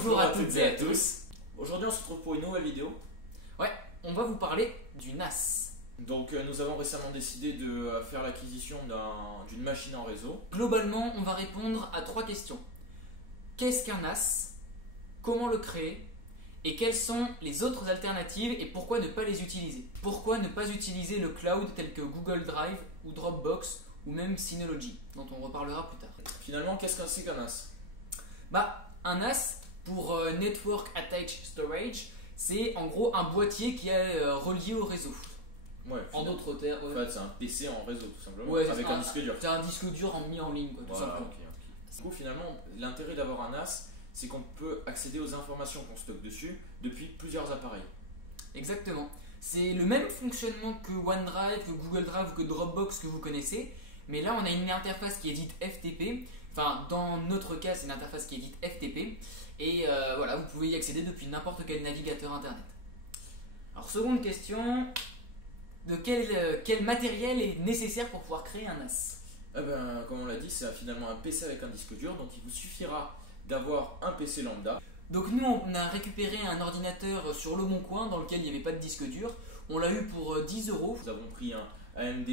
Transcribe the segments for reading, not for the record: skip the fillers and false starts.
Bonjour à toutes et à tous. Aujourd'hui on se retrouve pour une nouvelle vidéo. Ouais, on va vous parler du NAS. Donc nous avons récemment décidé de faire l'acquisition d'une machine en réseau. Globalement, on va répondre à 3 questions. Qu'est-ce qu'un NAS? Comment le créer? Et quelles sont les autres alternatives et pourquoi ne pas les utiliser? Pourquoi ne pas utiliser le cloud tel que Google Drive ou Dropbox ou même Synology, dont on reparlera plus tard. Finalement, qu'est-ce que c'est qu'un NAS? Un NAS, pour Network Attached Storage, c'est en gros un boîtier qui est relié au réseau. Ouais, en d'autres termes. En fait, c'est un PC en réseau tout simplement, ouais, avec un disque dur. C'est un disque dur mis en ligne, quoi, tout voilà, simplement. okay. Du coup, finalement, l'intérêt d'avoir un NAS, c'est qu'on peut accéder aux informations qu'on stocke dessus depuis plusieurs appareils. Exactement. C'est le même fonctionnement que OneDrive, que Google Drive, que Dropbox que vous connaissez, mais là on a une interface qui est dite FTP. Enfin, dans notre cas, c'est une interface qui est dite FTP. Et voilà, vous pouvez y accéder depuis n'importe quel navigateur internet. Alors, seconde question, de quel matériel est nécessaire pour pouvoir créer un NAS? Comme on l'a dit, c'est finalement un PC avec un disque dur, donc il vous suffira d'avoir un PC lambda. Donc nous, on a récupéré un ordinateur sur Le Bon Coin dans lequel il n'y avait pas de disque dur. On l'a eu pour 10 €. Nous avons pris un AMD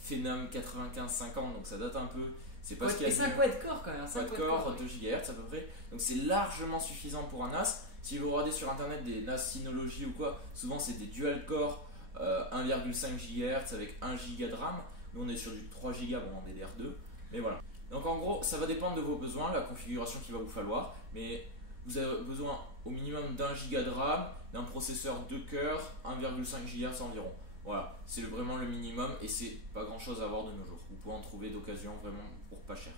Phenom 9550, donc ça date un peu. C'est pas ce qu'il y a. C'est un quad-core quand même. Quad-core, 2 GHz à peu près. Donc c'est largement suffisant pour un NAS. Si vous regardez sur internet des NAS Synology ou quoi, souvent c'est des dual-core 1,5 GHz avec 1 Go de RAM. Nous on est sur du 3 Go en DDR2. Mais voilà. Donc en gros, ça va dépendre de vos besoins, la configuration qu'il va vous falloir. Mais vous avez besoin au minimum d'1 Go de RAM, d'un processeur 2 cœurs, 1,5 GHz environ. Voilà, c'est vraiment le minimum et c'est pas grand chose à avoir de nos jours. Vous pouvez en trouver d'occasion vraiment pour pas cher.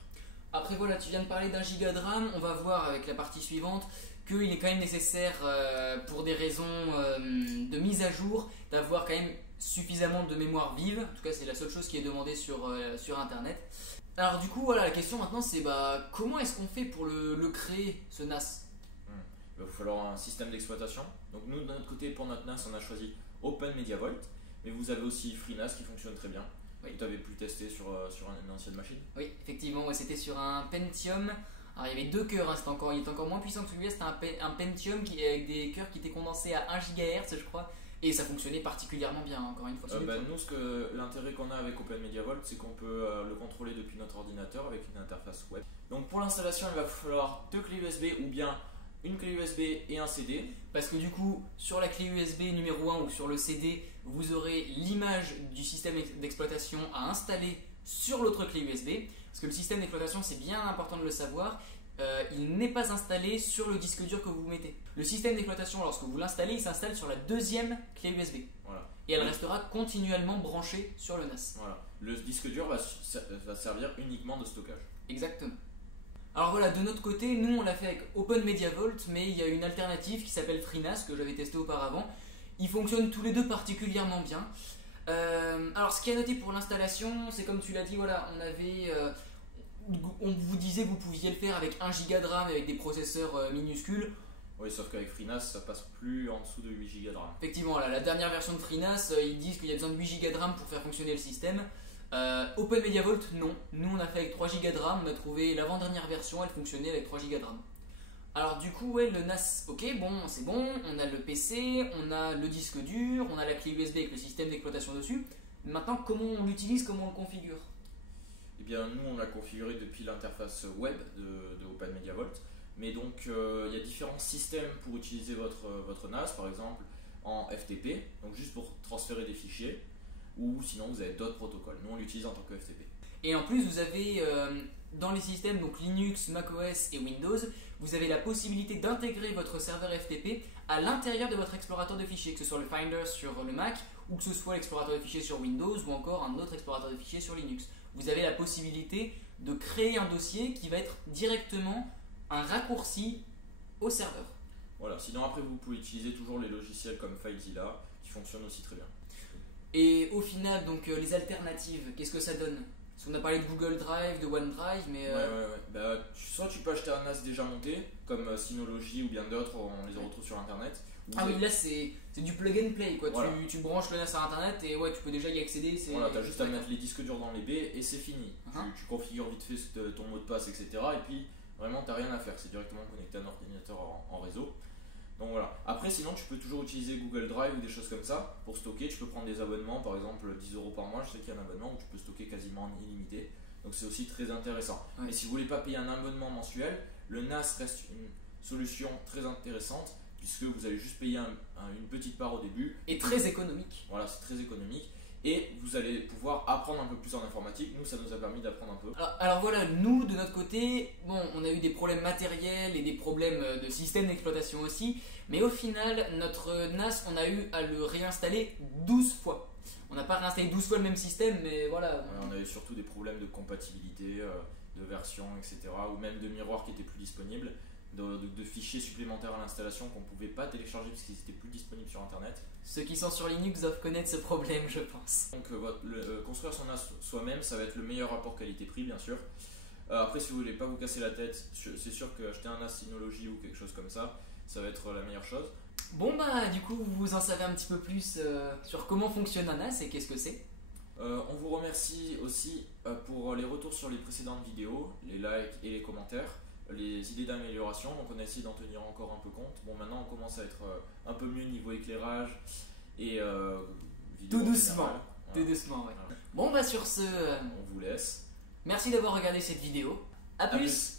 Après voilà, tu viens de parler d'1 Go de RAM, on va voir avec la partie suivante qu'il est quand même nécessaire pour des raisons de mise à jour d'avoir quand même suffisamment de mémoire vive. En tout cas, c'est la seule chose qui est demandée sur internet. Alors du coup, voilà, la question maintenant c'est comment est-ce qu'on fait pour le créer, ce NAS? Il va vous falloir un système d'exploitation. Donc nous, de notre côté, pour notre NAS, on a choisi Open MediaVault. Mais vous avez aussi FreeNAS qui fonctionne très bien. Oui. Tu avais pu tester sur une ancienne machine? Oui, effectivement, ouais, c'était sur un Pentium. Alors il y avait 2 cœurs, hein, il était encore moins puissant que celui-là. C'était un Pentium avec des cœurs qui étaient condensés à 1 GHz, je crois. Et ça fonctionnait particulièrement bien, encore une fois. Nous, l'intérêt qu'on a avec Open MediaVault, c'est qu'on peut le contrôler depuis notre ordinateur avec une interface web. Donc pour l'installation, il va falloir 2 clés USB ou bien une clé USB et un CD. Parce que du coup, sur la clé USB numéro 1 ou sur le CD, vous aurez l'image du système d'exploitation à installer sur l'autre clé USB. Parce que le système d'exploitation, c'est bien important de le savoir, il n'est pas installé sur le disque dur que vous mettez. Le système d'exploitation, lorsque vous l'installez, il s'installe sur la deuxième clé USB. Voilà. Et elle restera continuellement branchée sur le NAS. Voilà. Le disque dur va servir uniquement de stockage. Exactement. Alors voilà, de notre côté, nous on l'a fait avec Open MediaVault, mais il y a une alternative qui s'appelle FreeNAS que j'avais testé auparavant. Ils fonctionnent tous les deux particulièrement bien. Alors ce qui est noté pour l'installation, c'est comme tu l'as dit, voilà, on vous disait que vous pouviez le faire avec 1 Go de RAM avec des processeurs minuscules. Oui, sauf qu'avec FreeNAS, ça passe plus en dessous de 8 Go de RAM. Effectivement, voilà, la dernière version de FreeNAS, ils disent qu'il y a besoin de 8 Go de RAM pour faire fonctionner le système. Open MediaVault, non. Nous, on a fait avec 3 Go de RAM. On a trouvé l'avant-dernière version, elle fonctionnait avec 3 Go de RAM. Alors, du coup, ouais, le NAS, ok, bon, c'est bon. On a le PC, on a le disque dur, on a la clé USB avec le système d'exploitation dessus. Maintenant, comment on l'utilise, comment on le configure? Eh bien, nous, on l'a configuré depuis l'interface web de Open MediaVault. Mais donc, il y a différents systèmes pour utiliser votre NAS, par exemple en FTP, donc juste pour transférer des fichiers. Ou sinon vous avez d'autres protocoles. Nous on l'utilise en tant que FTP. Et en plus vous avez dans les systèmes donc Linux, macOS et Windows, vous avez la possibilité d'intégrer votre serveur FTP à l'intérieur de votre explorateur de fichiers, que ce soit le Finder sur le Mac ou que ce soit l'explorateur de fichiers sur Windows ou encore un autre explorateur de fichiers sur Linux. Vous avez la possibilité de créer un dossier qui va être directement un raccourci au serveur. Voilà, sinon après vous pouvez utiliser toujours les logiciels comme FileZilla qui fonctionnent aussi très bien. Et au final, donc les alternatives, qu'est-ce que ça donne? Parce qu'on a parlé de Google Ouais, soit tu peux acheter un NAS déjà monté, comme Synology ou bien d'autres, on les retrouve sur internet. Oui, là c'est du plug and play, quoi. Voilà. Tu branches le NAS sur internet et ouais, tu peux déjà y accéder. Voilà, tu as juste à mettre les disques durs dans les baies et c'est fini. Tu configures vite fait ton mot de passe, etc. Et puis Vraiment, t'as rien à faire, c'est directement connecté à un ordinateur en réseau. Donc voilà. Après, sinon, tu peux toujours utiliser Google Drive ou des choses comme ça pour stocker. Tu peux prendre des abonnements, par exemple 10 € par mois. Je sais qu'il y a un abonnement où tu peux stocker quasiment en illimité. Donc c'est aussi très intéressant. Ouais. Mais si vous voulez pas payer un abonnement mensuel, le NAS reste une solution très intéressante puisque vous allez juste payer une petite part au début. Et très économique. Voilà, c'est très économique. Et vous allez pouvoir apprendre un peu plus en informatique. Nous, ça nous a permis d'apprendre un peu. Alors voilà, nous de notre côté, bon, on a eu des problèmes matériels et des problèmes de système d'exploitation aussi, mais au final, notre NAS, on a eu à le réinstaller 12 fois. On n'a pas réinstallé 12 fois le même système, mais voilà. On a eu surtout des problèmes de compatibilité, de version, etc. Ou même de miroirs qui étaient plus disponibles, de fichiers supplémentaires à l'installation qu'on ne pouvait pas télécharger parce qu'ils étaient plus disponibles sur Internet. Ceux qui sont sur Linux doivent connaître ce problème, je pense. Donc construire son NAS soi-même, ça va être le meilleur rapport qualité-prix, bien sûr. Après, si vous voulez pas vous casser la tête, c'est sûr qu'acheter un NAS Synology ou quelque chose comme ça, ça va être la meilleure chose. Bon bah du coup vous en savez un petit peu plus sur comment fonctionne un NAS et qu'est-ce que c'est. On vous remercie aussi pour les retours sur les précédentes vidéos, les likes et les commentaires, les idées d'amélioration. Donc on a essayé d'en tenir encore un peu compte. Bon, maintenant on commence à être un peu mieux niveau éclairage et vidéo. Tout doucement, voilà. tout doucement, ouais. Voilà. Bon bah sur ce, On vous laisse. merci d'avoir regardé cette vidéo. À plus.